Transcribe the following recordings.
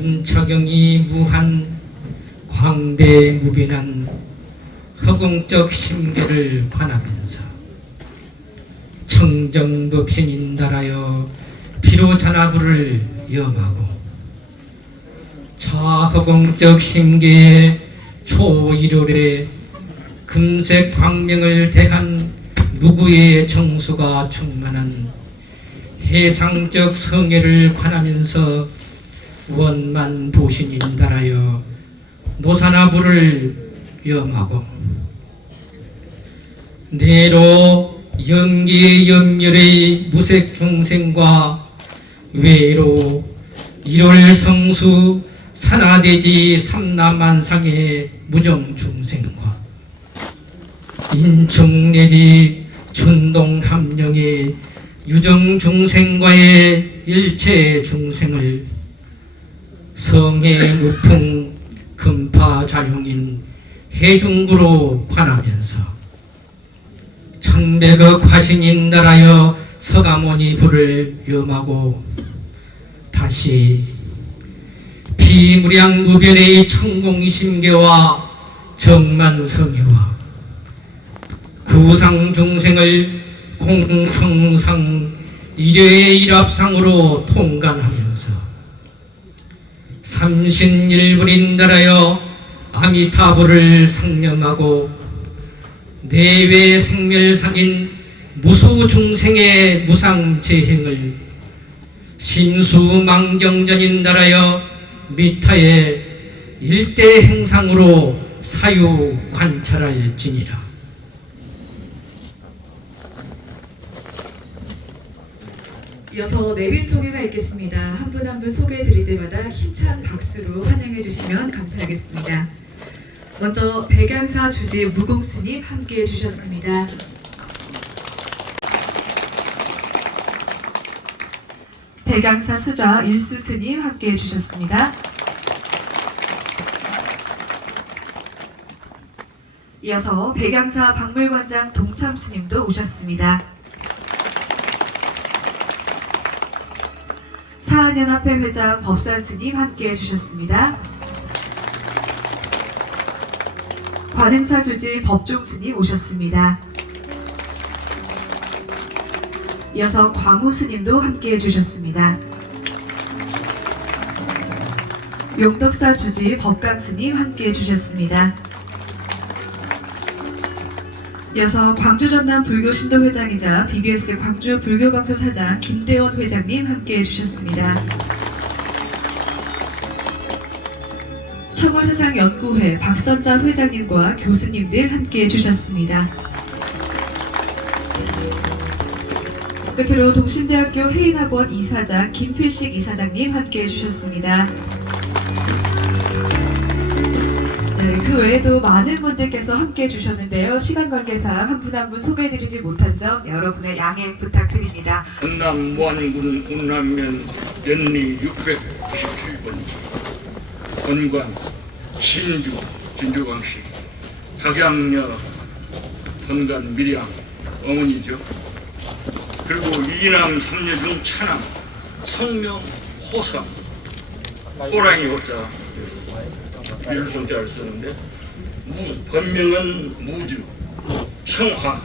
윤처경이 무한 광대무빈한 허공적 심계를 관하면서 청정법신 인달하여 비로자나부를 염하고 자허공적 심계의 초일요래 금색 광명을 대한 무구의 정수가 충만한 해상적 성애를 관하면서 원만 보신인 달하여 노사나부를 염하고 내로 염열의 무색 중생과 외로 일월 성수 산하대지 삼남만상의 무정 중생과 인충 내지 춘동 함령의 유정 중생과의 일체 중생을 성해 무풍 금파 자용인 해중구로 관하면서 천백억 화신인 나라여 서가모니 불을 염하고 다시 비무량 무변의 천공심계와 정만성애와 구상 중생을 공성상 일회의 일합상으로 통관하면서 삼신일분인 나라여 아미타불을 상념하고 내외 생멸상인 무수 중생의 무상 재행을 신수망경전인 나라여 미타의 일대 행상으로 사유 관찰할지니라. 이어서 내빈 소개가 있겠습니다. 한 분 한 분 소개해 드릴 때마다 힘찬 박수로 환영해 주시면 감사하겠습니다. 먼저 백양사 주지 무공스님 함께 해 주셨습니다. 백양사 수자 일수스님 함께 해 주셨습니다. 이어서 백양사 박물관장 동참스님도 오셨습니다. 사안연합회 회장 법산 스님 함께 해 주셨습니다. 관행사 주지 법종 스님 오셨습니다. 이어서 광우 스님도 함께 해 주셨습니다. 용덕사 주지 법강 스님 함께 해 주셨습니다. 이어서 광주 전남 불교 신도 회장이자 BBS 광주 불교 방송 사장 김대원 회장님 함께 해 주셨습니다. 청와세상 연구회 박선자 회장님과 교수님들 함께 해 주셨습니다. 끝으로 동신대학교 해인학원 이사장 김필식 이사장님 함께 해 주셨습니다. 외에도 많은 분들께서 함께 해주셨는데요. 시간 관계상 한 분 한 분 소개해드리지 못한 점 여러분의 양해 부탁드립니다. 전남 무안군 운남면 연리 697번지 건관 신주 진주광씨 박양녀 건관 밀양 어머니죠. 그리고 이남 삼녀 중 차남 성명 호성 호랑이 호자 일성자를 쓰는데 무, 본명은 무주 청화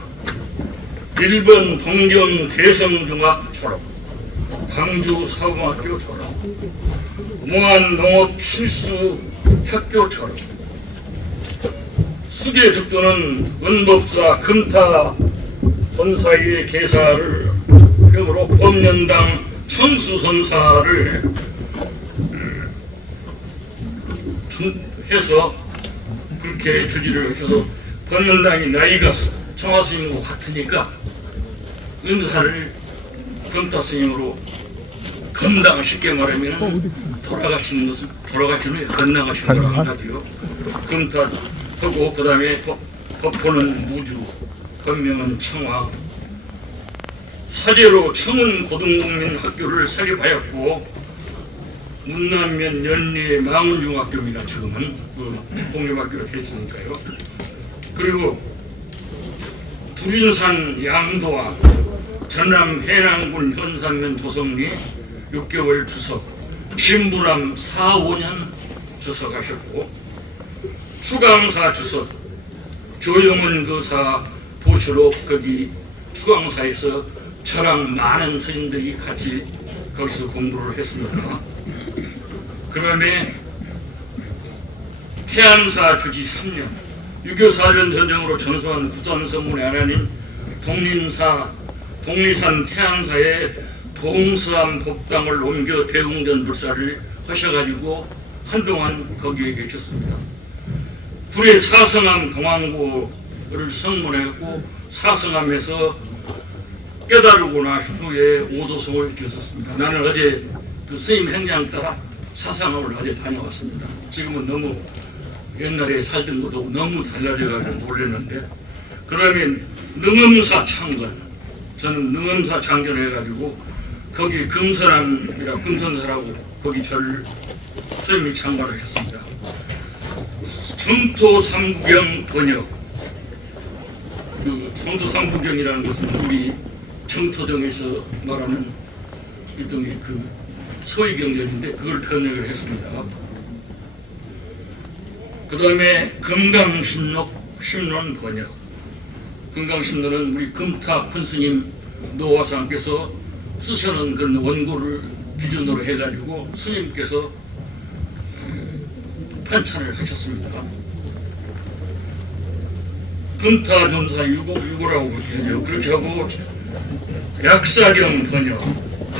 일본 동경 대성중학 졸업, 광주 사범학교 졸업, 무한 농업 필수 학교 졸업, 수계 득도는 은법사 금타 선사의 계사를 획으로 법년당 천수 선사를 준- 해서 그렇게 주지를 해서 법년당이 나이가 청화 스님하고 같으니까 은사를 금타 스님으로 건당 쉽게 말하면 돌아가시는 것을 돌아가시는 건강하시는 거로 한다지요. 금타 하고 그 다음에 법- 법포는 무주, 건명은 청화. 사제로 청운 고등국민학교를 설립하였고 문남면 연리의 망운중학교입니다. 지금은 그 공립학교로 됐으니까요. 그리고 두린산 양도와 전남 해남군 현산면 조성리 6개월 주석 진부람 4, 5년 주석하셨고 수강사 주석 조영은 거사 보시로 거기 수강사에서 저랑 많은 스님들이 같이 거기서 공부를 했습니다. 그 다음에 태안사 주지 3년 6.24년 전쟁으로 전소한 부산 성문의 하나님 독림사 독리산 태안사에 동서암 법당을 옮겨 대웅전 불사를 하셔가지고 한동안 거기에 계셨습니다. 불의 사성암 동안고를 성문했고 사성암에서 깨달고 나신 후에 오도성을 지었습니다. 나는 어제 그 스님 행장 따라 사상을 어제 다녀왔습니다. 지금은 너무 옛날에 살던 것도 너무 달라져가지고 놀랐는데 그러면 능엄사 창건 저는 능엄사 창건해가지고 거기 금선암이라 금선사라고 거기 저를 스님이 창건하셨습니다. 정토 삼구경 번역 그 정토 삼구경이라는 것은 우리 정토동에서 말하는 일종의 그 소위 경전인데 그걸 번역을 했습니다. 그 다음에 금강신록 신론 번역. 금강신론은 우리 금탁 큰 스님 노화상께서 쓰셔놓은 그런 원고를 기준으로 해가지고 스님께서 편찬을 하셨습니다. 금타존사 유고, 유고라고 그렇게 하죠. 그렇게 하고 약사경 번역,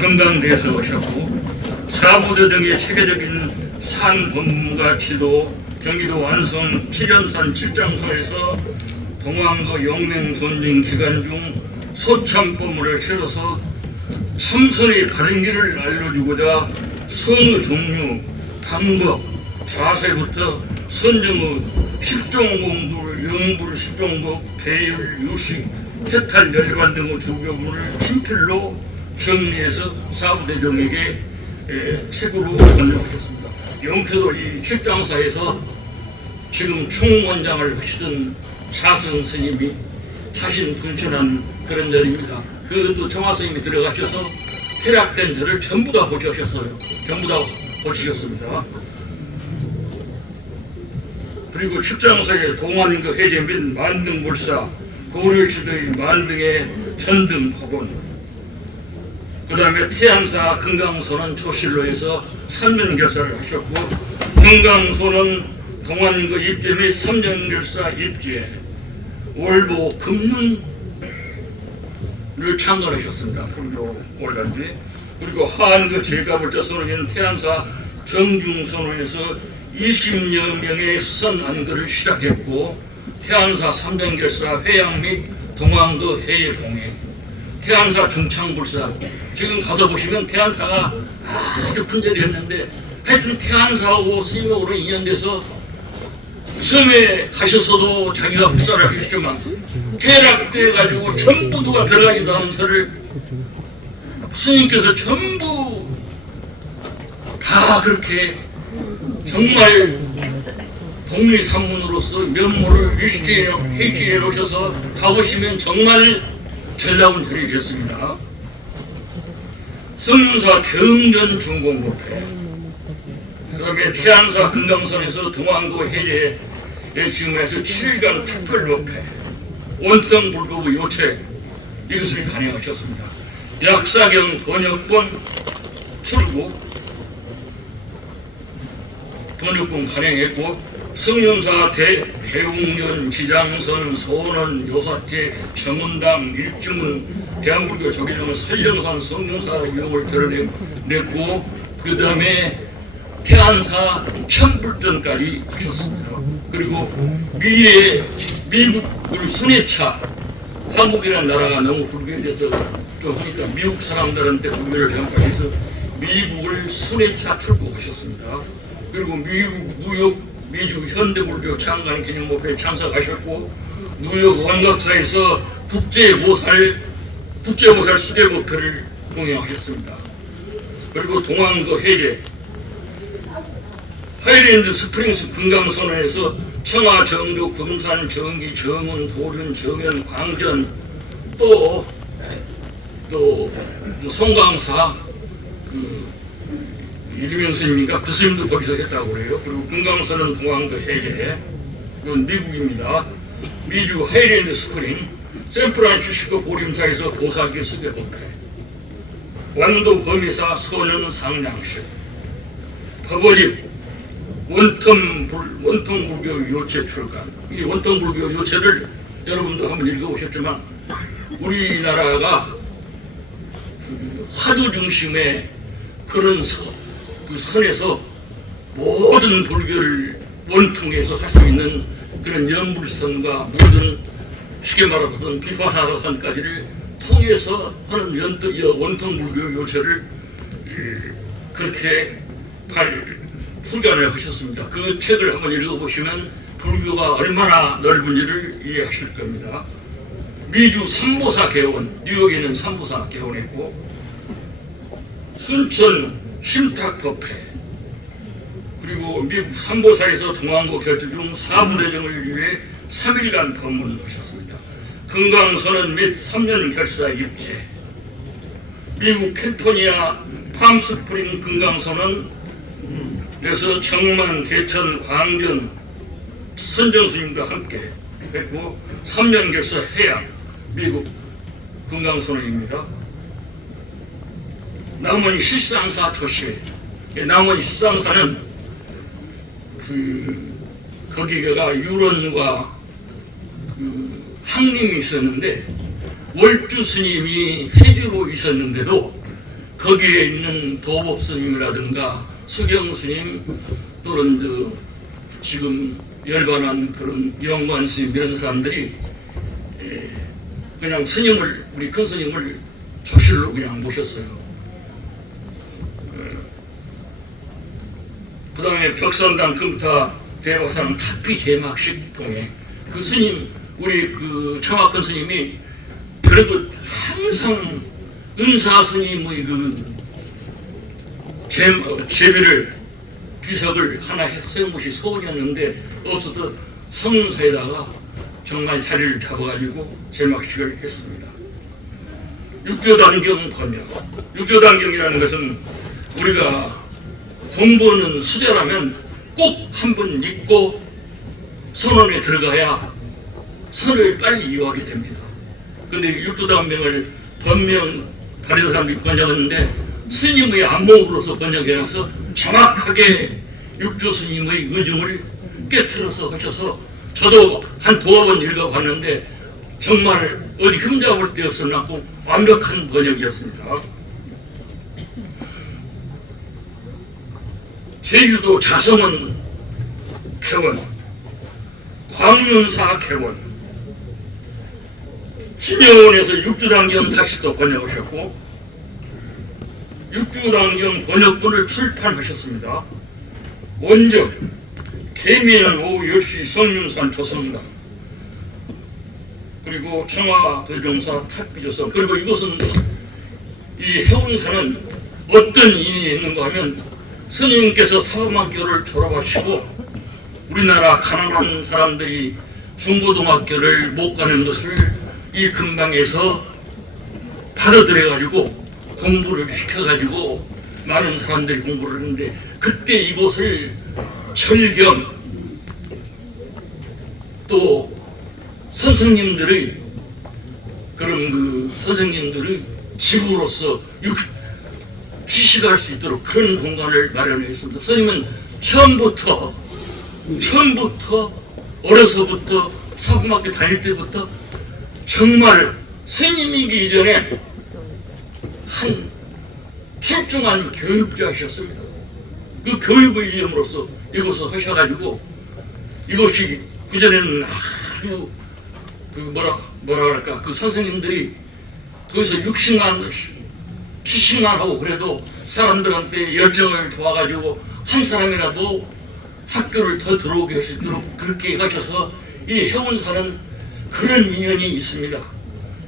금강대서 하셨고 사부조 등의 체계적인 산 본문과 지도, 경기도 완성 칠연산 칠장소에서 동안거 영맹 전쟁 기간 중 소참법문을 실어서 참선의 바른 길을 알려주고자 선의 종류, 방법, 자세부터 선정의 십종 공부를 영불 십종법, 배율, 유식, 해탈 열반 등의 주교문을 친필로 정리해서 사부대종에게 에, 책으로 번역하셨습니다. 영표도 이 실장사에서 지금 총원장을 하시던 차승 스님이 자신 분천한 그런 절입니다. 그것도 청화 스님이 들어가셔서 퇴락된 절을 전부 다 고치셨어요. 전부 다 고치셨습니다. 그리고 출장사의 동안그 해제 및 만등불사, 고려시대의 만등의 전등 법원, 그 다음에 태양사 금강소는 조실로에서 3년 결사를 하셨고, 금강소는 동안 그 입제 및 3년 결사 입제, 월보 금융을 창건하셨습니다. 불교 올란지. 그리고 한그 제가불자 선언인 태양사 정중선언에서 20여 명의 수선 안거를 시작했고 태안사 삼변결사 회양 및 동안거 해외 공회 태안사 중창불사 지금 가서 보시면 태안사가 아주 큰절이었는데 하여튼 태안사하고 스님하고는 인연돼서 섬에 가셔서도 자기가 불사를 하셨지만 퇴락돼 가지고 전부 누가 들어가지도 않은 저를 스님께서 전부 다 그렇게 정말 동리 산문으로서 면모를 해지해 놓으셔서 가보시면 정말 전라운 절이 됐습니다. 성윤사 대응전 중공법회 그 다음에 태안사 금강선에서 동안고 해제에 지금에서 7강 특별법회 온통 불교부 요체 이것을 간행하셨습니다. 약사경 번역본 출구 번역본 간행했고 성윤사 대, 대웅전 지장선 소원 요사태 정은당 일주문 대한불교 조계종 설령산 성윤사 이름을 드러냈고 그 다음에 태안사 천불전까지 하셨습니다. 그리고 미래 미국을 순회차 한국이라는 나라가 너무 불교에 대해서 좀 하니까 미국 사람들한테 불교를 전파해서 미국을 순회차 출국하셨습니다. 그리고 미국 뉴욕 미주 현대불교 창간 기념목회에 참석하셨고 뉴욕 원각사에서 국제모살 국제모살 수제목회를 동행하셨습니다. 그리고 동안거 해제 하이랜드 스프링스 금강선언에서 청하, 정조, 금산, 정기, 정원, 도륜, 정연, 광전 또, 또, 뭐 송광사, 그, 이리면 스님인가 그 스님도 거기서 했다고 그래요. 그리고 금강선은 동안도 해제. 이건 미국입니다. 미주 하이랜드 스프링 샌프란시스코 보림사에서 보살계 수계법회 완도 범위사 소년 상냥식 법어집 원통 불 원통 불교 요체 출간 이 원통 불교 요체를 여러분도 한번 읽어보셨지만 우리나라가 그 화두 중심의 그런 서, 그 선에서 모든 불교를 원통해서 할 수 있는 그런 연불선과 모든 쉽게 말하면 비파사라선까지를 통해서 하는 연들 원통 불교 요체를 이, 그렇게 발 출간을 하셨습니다. 그 책을 한번 읽어보시면 불교가 얼마나 넓은지를 이해하실 겁니다. 미주 삼보사 개원, 뉴욕에는 삼보사 개원했고 순천 심탁법회 그리고 미국 삼보사에서 동안고 결주 중 사부대정을 위해 3일간 법문하셨습니다. 금강선언 및 3년 결사 입제 미국 캘리포니아 팜스프링 금강선언 그래서 청만, 대천, 광전 선정 스님과 함께 했고 3년 결사 해양 미국 금강선언입니다. 남원 실상사 도시 남원 실상사는 그 거기가 유론과 그 항림이 있었는데 월주 스님이 해주로 있었는데도 거기에 있는 도법 스님이라든가 수경 스님 또는 저 지금 열반한 그런 영관 스님 이런 사람들이 예, 그냥 스님을 우리 큰 스님을 조실로 그냥 모셨어요. 그 다음에 벽선당 금타 대화상 탑비 제막식 동에 그 스님 우리 그 청학근 스님이 그래도 항상 은사 스님의 그 제, 어, 제비를 비석을 하나 세운 것이 소원이었는데 없어서 성문사에다가 정말 자리를 잡아가지고 제막식을 했습니다. 육조단경 번역. 육조단경이라는 것은 우리가 공부는 수제라면 꼭 한번 읽고 선언에 들어가야 선을 빨리 이어하게 됩니다. 근데 육조단명을 번명 다른 사람들이 번역했는데 스님의 안목으로서 번역해놔서 정확하게 육조 스님의 의중을 깨트려서 하셔서 저도 한 두어 번 읽어봤는데 정말 어디 흠잡을 데 없었나고 완벽한 번역이었습니다. 제주도 자성은 개원, 광윤사 개원, 진여원에서 육주단경 다시 또 번역하셨고 육주단경 번역본을 출판하셨습니다. 원적 개미는 오후 10시 성윤산 조성당 그리고 청와 대종사 탁비조성 그리고 이것은 이 해운사는 어떤 인이 있는가 하면 스님께서 사범학교를 졸업하시고 우리나라 가난한 사람들이 중고등학교를 못 가는 것을 이 근방에서 받아들여가지고 공부를 시켜가지고 많은 사람들이 공부를 했는데 그때 이곳을 철경 또 선생님들의 그런 그 선생님들의 지구로서 육- 취식할 수 있도록 그런 공간을 마련했습니다. 선생님은 처음부터 처음부터 어려서부터 사범학교 다닐 때부터 정말 스님이기 이전에 한 출중한 교육자이셨습니다. 그 교육의 이름으로서 이곳을 하셔가지고 이것이 그전에는 아주 그 뭐라 뭐라 할까 그 선생님들이 거기서 60만 70만 하고 그래도 사람들한테 열정을 도와가지고 한 사람이라도 학교를 더 들어오게 할 수 있도록 그렇게 하셔서 이 해운사는 그런 인연이 있습니다.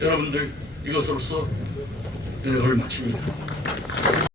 여러분들 이것으로서 연락을 마칩니다.